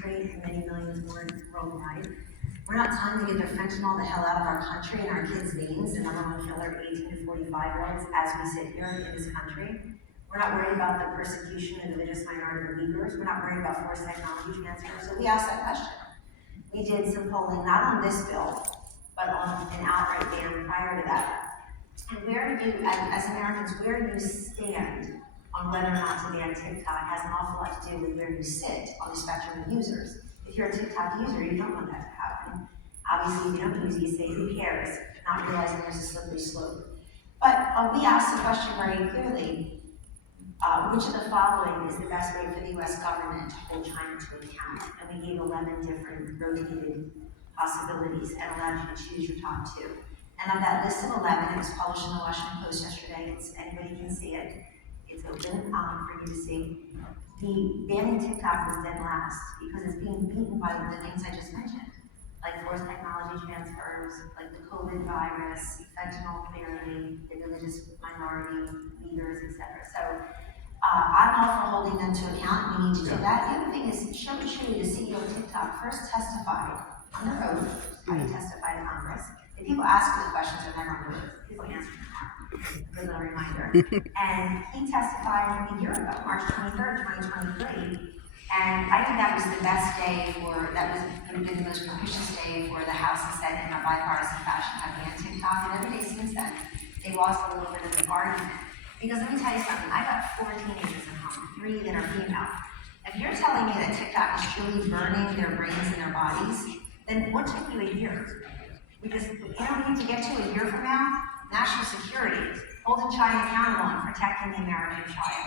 country and many millions more worldwide. We're not telling them to get their fentanyl the hell out of our country and our kids' veins, the number one killer of 18 to 45-year-olds as we sit here in this country. We're not worried about the persecution of religious minority Uyghurs. We're not worried about forced technology transfer. So we asked that question. We did some polling, not on this bill, but on an outright ban prior to that. And where do you, as Americans, where do you stand on whether or not to ban TikTok has an awful lot to do with where you sit on the spectrum of users. If you're a TikTok user, you don't want that to happen. Obviously, if you don't use it, you say, who cares? Not realizing there's a slippery slope. But we asked the question very clearly, which of the following is the best way for the US government to hold China to account? And we gave 11 different rotated possibilities and allowed you to choose your top 2. And on that list of 11, it was published in the Washington Post yesterday, anybody can see it. It's open for you to see. The banning TikTok was dead last because it's being beaten by the things I just mentioned, like forced technology transfers, like the COVID virus, fentanyl clearly, the religious minority leaders, etc. So I'm all for holding them to account. We need to do that. The other thing is, Shou Chew, the CEO of TikTok, first testified under oath. I testified in Congress. If people ask me the questions, are never under oath. People answer them. As a reminder. And he testified a year ago, March 23rd, 2023. And I think that was the best day that would have been the most propitious day for the House and Senate in a bipartisan fashion to ban TikTok. And every day since then, they lost a little bit of the argument. Because let me tell you something, I got 4 teenagers at home, 3 that are female. If you're telling me that TikTok is truly burning their brains and their bodies, then what took you a year? Because we need to get to a year from now, national security, holding China accountable and protecting the American child.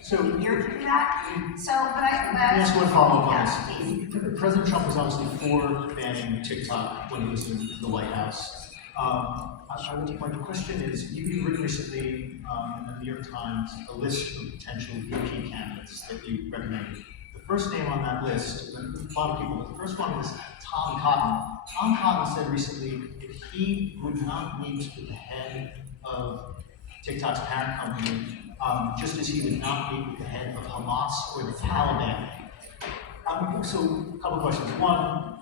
So you're through that. So, but let me ask one follow-up on this. President Trump was obviously for banning TikTok when he was in the White House. My question is, you've written recently in the New York Times a list of potential VP candidates that you recommended. The first name on that list, a lot of people, but the first one was Tom Cotton. Tom Cotton said recently that he would not meet with the head of TikTok's parent company, just as he would not meet with the head of Hamas or the Taliban. So, a couple of questions. One,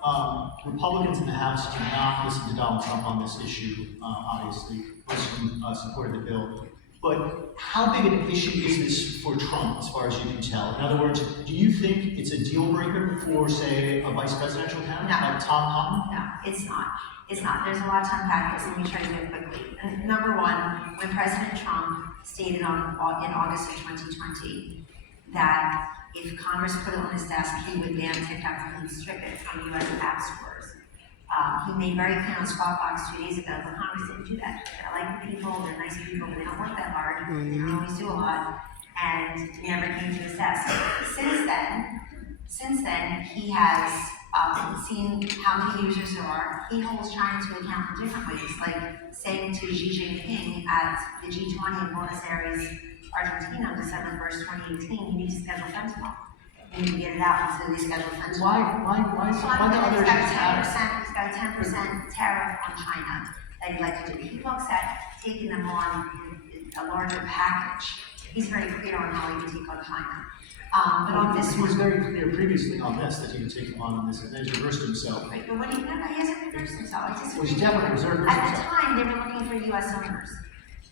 Republicans in the House do not listen to Donald Trump on this issue, obviously, those who supported the bill. But how big an issue is this for Trump, as far as you can tell? In other words, do you think it's a deal breaker for, say, a vice presidential candidate like Tom Cotton? No, it's not. It's not. There's a lot to unpack this. Let me try to do it quickly. Number one, when President Trump stated in August of 2020 that if Congress put it on his desk, he would ban TikTok and restrict it from U.S. app stores. He made very clear on Squawk Box 2 days ago, but Congress didn't do that. I like the people, they're nice people, but they don't work that hard. They don't always do a lot, and it never came to his desk. Since then, he has seen how many users there are. He holds China to account in different ways, like saying to Xi Jinping at the G20 in Buenos Aires, Argentina, on December 1st, 2018, you need to schedule fentanyl. You need to get it out until they schedule fentanyl. Why the others He's got a 10% tariff on China that he'd like to do. He looks at taking them on a larger package. He's very clear on how he would take on China. But on this he was very clear previously on this, that he would take them on this, and then he reversed himself. Right, but he hasn't reversed himself. Well, he definitely reversed himself. At the time, they were looking for U.S. owners.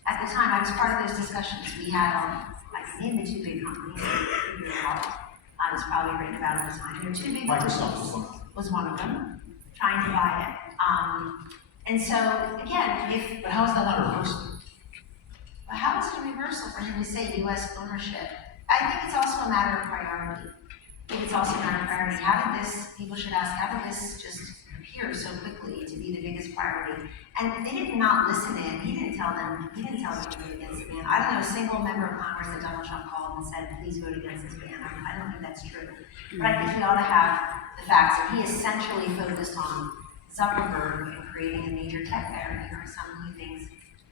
At the time, I was part of those discussions. We had, I can name the 2 big companies. I was probably written about at the time. There were 2 big Microsoft was one of them, trying to buy it. And so, again, But how is that not a reversal? How is it a reversal for him to say U.S. ownership? I think it's also a matter of priority. I think it's also a matter of priority. People should ask, how did this just appear so quickly to be the biggest priority? And they did not listen in. He didn't tell them to vote against the ban. I don't know a single member of Congress that Donald Trump called and said, please vote against this ban. I don't think that's true. But I think we ought to have the facts that he essentially focused on Zuckerberg and creating a major tech barrier. Here are some key things.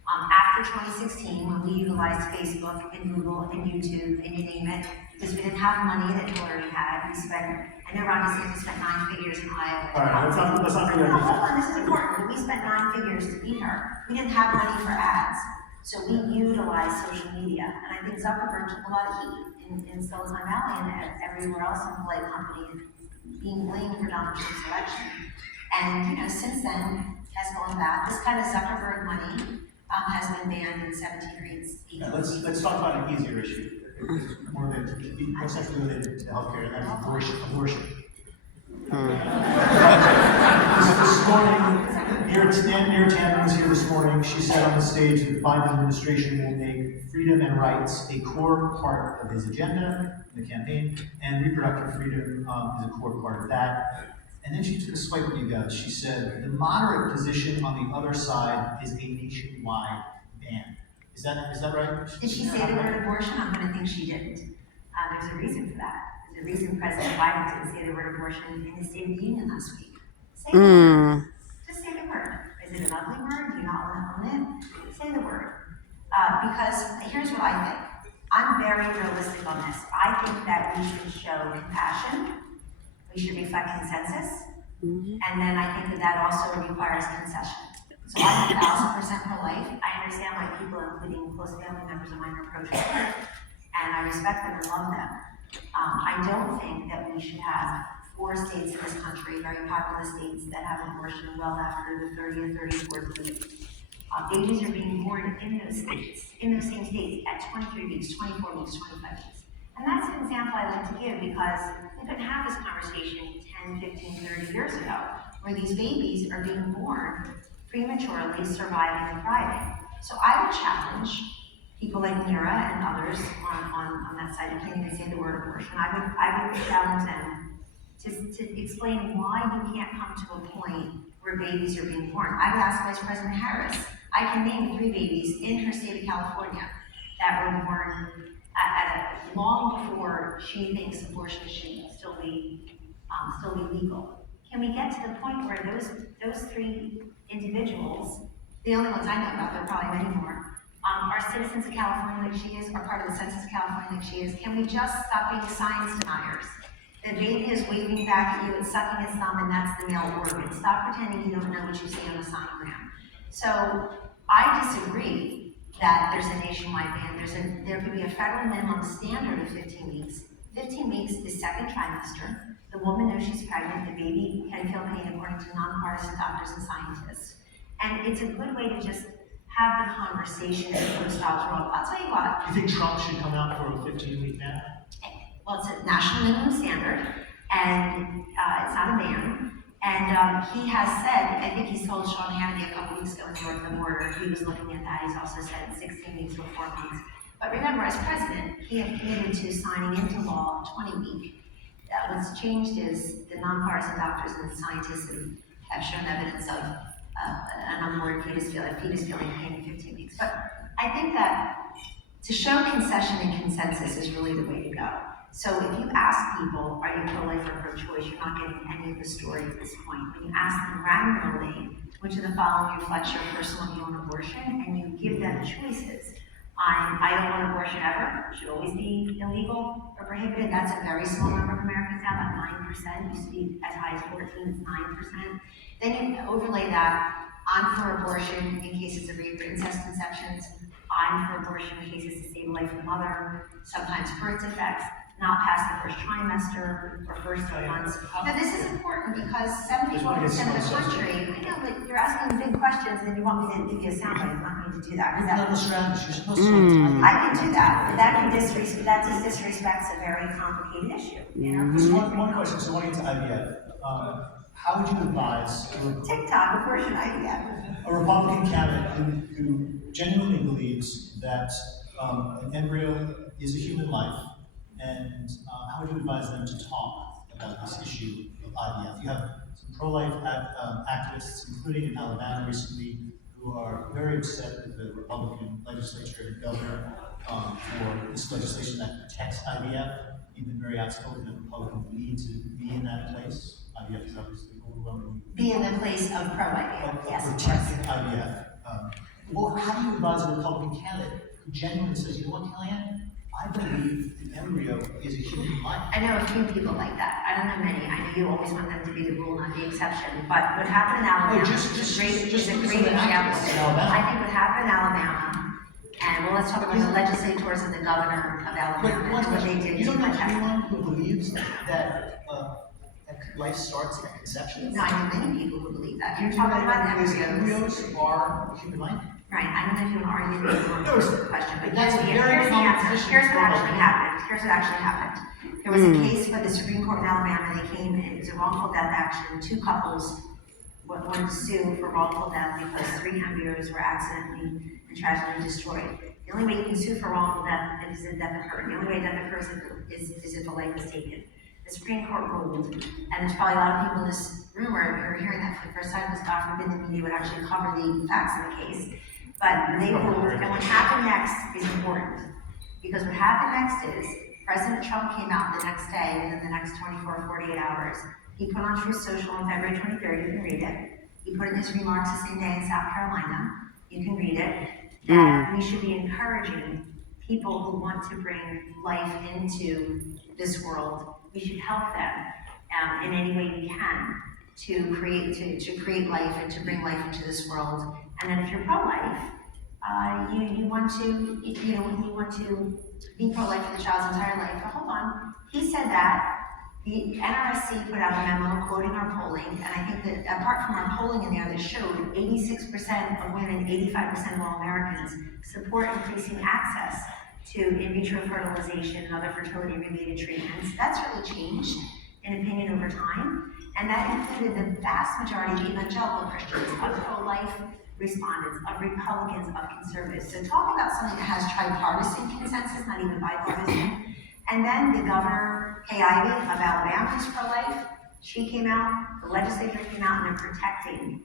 After 2016, when we utilized Facebook and Google and YouTube and you name it, because we didn't have money that Hillary had, I know Ron DeSantis spent 9 figures in Iowa. All right, let's not do that. Hold on, this is important. We spent 9 figures to beat her. We didn't have money for ads, so we utilized social media. And I think Zuckerberg took a lot of heat in Silicon Valley and everywhere else in polite company, being blamed for Donald Trump's election. And, you know, since then, has gone back. This kind of Zuckerberg money has been banned in 17 or 18 states. Now, let's talk about an easier issue. It's more actually related to healthcare, and that's abortion. This morning, Neera Tanden was here this morning. She said on the stage that the Biden administration will make freedom and rights a core part of his agenda, the campaign, and reproductive freedom is a core part of that. And then she took a swipe at you guys. She said, the moderate position on the other side is a nationwide ban. Is that right? Did she say the word abortion? I'm going to think she didn't. There's a reason for that. There's a reason President Biden didn't say the word abortion in the State of the Union last week. Say the word. Just say the word. Is it an ugly word? Do you not want to own it? Say the word. Because here's what I think. I'm very realistic on this. I think that we should show compassion. We should reflect consensus. And then I think that also requires concession. So I'm 1,000% pro-life. I understand why people, including close family members of mine, are pro-choice, and I respect them and love them. I don't think that we should have 4 states in this country, very populous states, that have abortion well after the 30th, 34th week. Babies are being born in those states, in those same states, at 23 weeks, 24 weeks, 25 weeks. And that's an example I like to give because we couldn't have this conversation 10, 15, 30 years ago, where these babies are being born prematurely, surviving and thriving. So I would challenge people like Neera and others on that side who can't even say the word abortion. I would challenge them to explain why you can't come to a point where babies are being born. I would ask Vice President Harris. I can name 3 babies in her state of California that were born long before she thinks abortion should still be legal. Can we get to the point where those 3 individuals, the only ones I know about, there are probably many more, are citizens of California like she is, are part of the census of California like she is? Can we just stop being science deniers? The baby is waving back at you and sucking its thumb, and that's the male organ. Stop pretending you don't know what you see on a sonogram. So I disagree that there's a nationwide ban. There could be a federal minimum standard of 15 weeks. 15 weeks is second trimester. The woman knows she's pregnant. The baby can feel pain according to nonpartisan doctors and scientists. And it's a good way to just have the conversation in the post-op world. I'll tell you what. Do you think Trump should come out for a 15-week ban? Well, it's a national minimum standard, and it's not a ban. And he has said, I think he told Sean Hannity a couple weeks ago north of the border, he was looking at that. He's also said 16 weeks or 4 months. But remember, as president, he had committed to signing into law 20-week. What's changed is the nonpartisan doctors and scientists have shown evidence of an unborn fetus feeling pain in 15 weeks. But I think that to show concession and consensus is really the way to go. So if you ask people, are you pro-life or pro-choice, you're not getting any of the story at this point. When you ask them granularly, which of the following reflects your personal view on abortion, and you give them choices. I don't want abortion ever, it should always be illegal or prohibited. That's a very small number of Americans now, about 9%, used to be as high as 14, it's 9%. Then you overlay that, I'm for abortion in cases of rape or incest conceptions, I'm for abortion in cases to save the life of the mother, sometimes birth defects, not past the first trimester or first 3 months. Now this is important because 74% of the country, I know, but you're asking big questions and you want me to give you a soundbite. I'm not going to do that. You're supposed to. I can do that, but that disrespects a very complicated issue. You know? Just one question, so I want to get to IVF. How would you advise TikTok, abortion IVF. a Republican candidate who genuinely believes that an embryo is a human life, and how would you advise them to talk about this issue of IVF? You have some pro-life activists, including in Alabama recently, who are very upset with the Republican legislature and governor for this legislation that protects IVF. You've been very outspoken that Republicans need to be in that place. IVF is obviously overwhelmingly. Be in the place of pro-IVF, yes, of course. Protecting IVF. Well, how do you advise a Republican candidate who genuinely says, you know what, Kellyanne? I believe the embryo is a human life. I know a few people like that. I don't know many. I know you always want them to be the rule, not the exception. But what happened in Alabama is a great example. I think what happened in Alabama, and well, let's talk about the legislators and the governor of Alabama and what they did. You don't know anyone who believes that life starts at conception? No, I know many people who believe that. You're talking about These embryos. embryos are human life? Right, I don't know if you want to argue the question, but That's here's a the very common answer. position. Here's what actually happened. Here's what actually happened. There was a case for the Supreme Court in Alabama. They came in, it was a wrongful death action. Two couples wanted to sue for wrongful death because 3 embryos were accidentally and tragically destroyed. The only way you can sue for wrongful death is if death occurred. The only way death occurs is if a life is taken. The Supreme Court ruled, and there's probably a lot of people in this room who are hearing that for the first time, because God forbid the media would actually cover the facts of the case. But they ruled, and what happened next is important. Because what happened next is, President Trump came out the next day, within the next 24 or 48 hours. He put on Truth Social on February 23rd, you can read it. He put in his remarks the same day in South Carolina, you can read it, that we should be encouraging people who want to bring life into this world. We should help them in any way we can to create life and to bring life into this world. And then if you're pro-life, you want to be pro-life for the child's entire life. But hold on, he said that. The NRSC put out a memo quoting our polling, and I think that apart from our polling in there that showed 86% of women, 85% of all Americans support increasing access to in vitro fertilization and other fertility-related treatments. That's really changed in opinion over time, and that included the vast majority of evangelical Christians, of pro-life respondents, of Republicans, of conservatives. So talk about something that has tripartisan consensus, not even bipartisan. And then the governor, Kay Ivey of Alabama, is pro-life. She came out, the legislature came out, and they're protecting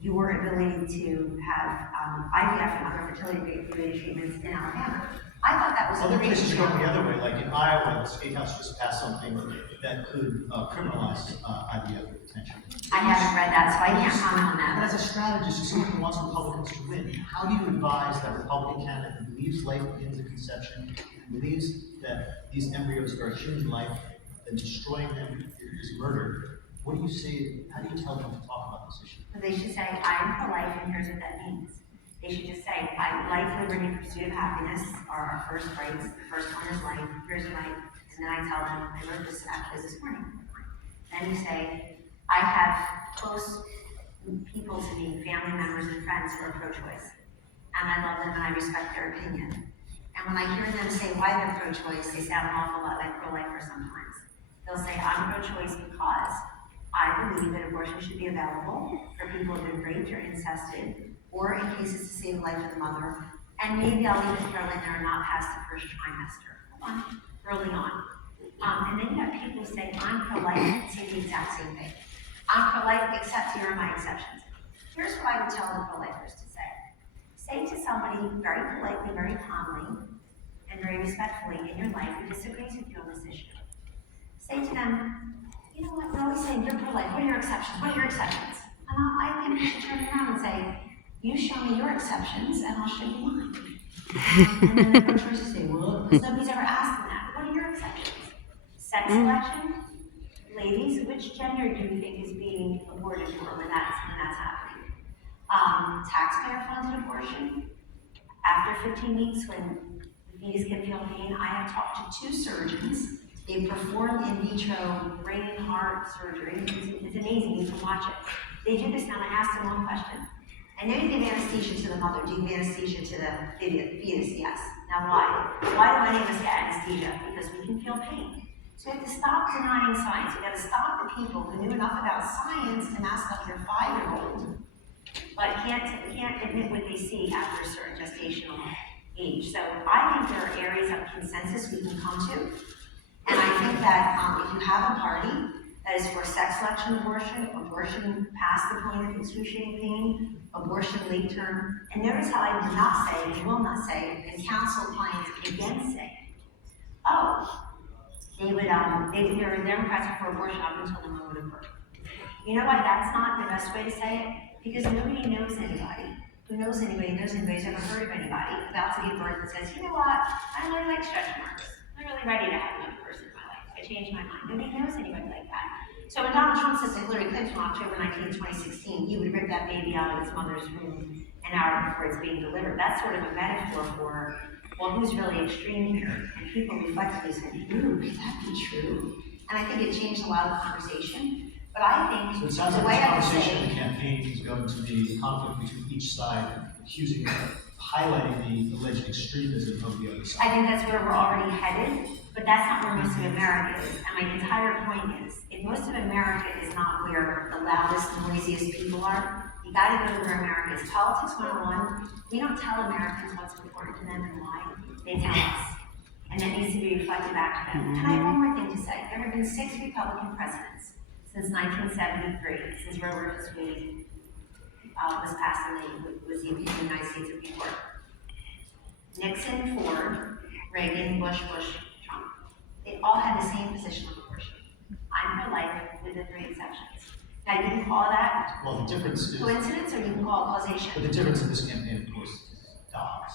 your ability to have IVF and other fertility-related treatments in Alabama. I thought that was other a great places deal. go the other way, like in Iowa, the state house just passed something that could criminalize IVF potentially. I haven't read that, so I can't comment on But that. as a strategist, as someone who wants Republicans to win, how do you advise that Republican candidate who believes life begins at conception, who believes that these embryos are human life, and destroying them is murder? What do you say, how do you tell them to talk about this issue? So they should say, I am pro-life, and here's what that means. They should just say, life, liberty, and pursuit of happiness are our first rights. The first one is life, here's life. And then I tell them, I wrote this actually this morning. Then you say, I have close people to me, family members and friends who are pro-choice. And I love them and I respect their opinion. And when I hear them say why they're pro-choice, they sound an awful lot like pro-lifers sometimes. They'll say, I'm pro-choice because I believe that abortion should be available for people who have been raped or incested, or in cases to save the life of the mother. And maybe I'll even throw in there not past the first trimester. Hold on, early on. And then you have people who say, I'm pro-life, and say the exact same thing. I'm pro-life, except here are my exceptions. Here's what I would tell the pro-lifers to say. Say to somebody very politely, very calmly, and very respectfully in your life who disagrees with you on this issue. Say to them, you know what, we're always saying you're pro-life, what are your exceptions? What are your exceptions? And I think you should turn around and say, you show me your exceptions and I'll show you mine. And then the pro-choicers say, well, because nobody's ever asked them that. What are your exceptions? Sex selection? Ladies, which gender do you think is being aborted for when that's happening? Taxpayer-funded abortion? After 15 weeks, when the fetus can feel pain, I have talked to 2 surgeons. They perform in vitro brain heart surgery. It's amazing, you can watch it. They do this now, and I asked them one question. I know you give anesthesia to the mother. Do you give anesthesia to the fetus? Yes. Now why? Why do any of us get anesthesia? Because we can feel pain. So we have to stop denying science. We got to stop the people who knew enough about science to mask up your 5-year-old, but can't admit what they see after a certain gestational age. So I think there are areas of consensus we can come to, and I think that if you have a party that is for sex selection abortion, abortion past the point of excruciating pain, abortion late term, and notice how I did not say, and will not say, and counsel clients against saying, oh, they're Democrats for abortion up until the moment of birth. You know why that's not the best way to say it? Because nobody knows anybody who's ever heard of anybody about to give birth and says, you know what, I really like stretch marks. I'm really ready to have another person in my life. I changed my mind. Nobody knows anybody like that. So when Donald Trump says to Hillary Clinton on October 19, 2016, he would rip that baby out of its mother's womb an hour before it's being delivered, that's sort of a metaphor for, well, who's really extreme here? And people reflectively said, ooh, could that be true? And I think it changed a lot of the conversation. think, So it sounds the like way this I would conversation in the say, campaign is going to be the conflict between each side, accusing, highlighting the alleged extremism of the other I side. think that's where we're already headed, but that's not where most of America is. And my entire point is, if most of America is not where the loudest, noisiest people are, you gotta go to where America is. Politics 101, we don't tell Americans what's important to them and why, they tell us. And that needs to be reflected back to them. And I have one more thing to say. There have been 6 Republican presidents since 1973, since Roe versus Wade was passed in was the opinion of the United States Supreme Court. Nixon, Ford, Reagan, Bush, Trump. They all had the same position on abortion. I'm pro-life with the 3 exceptions. Now, you can call that Well, the difference is, coincidence or you can call it but causation. the difference in this campaign, of course, is dogs.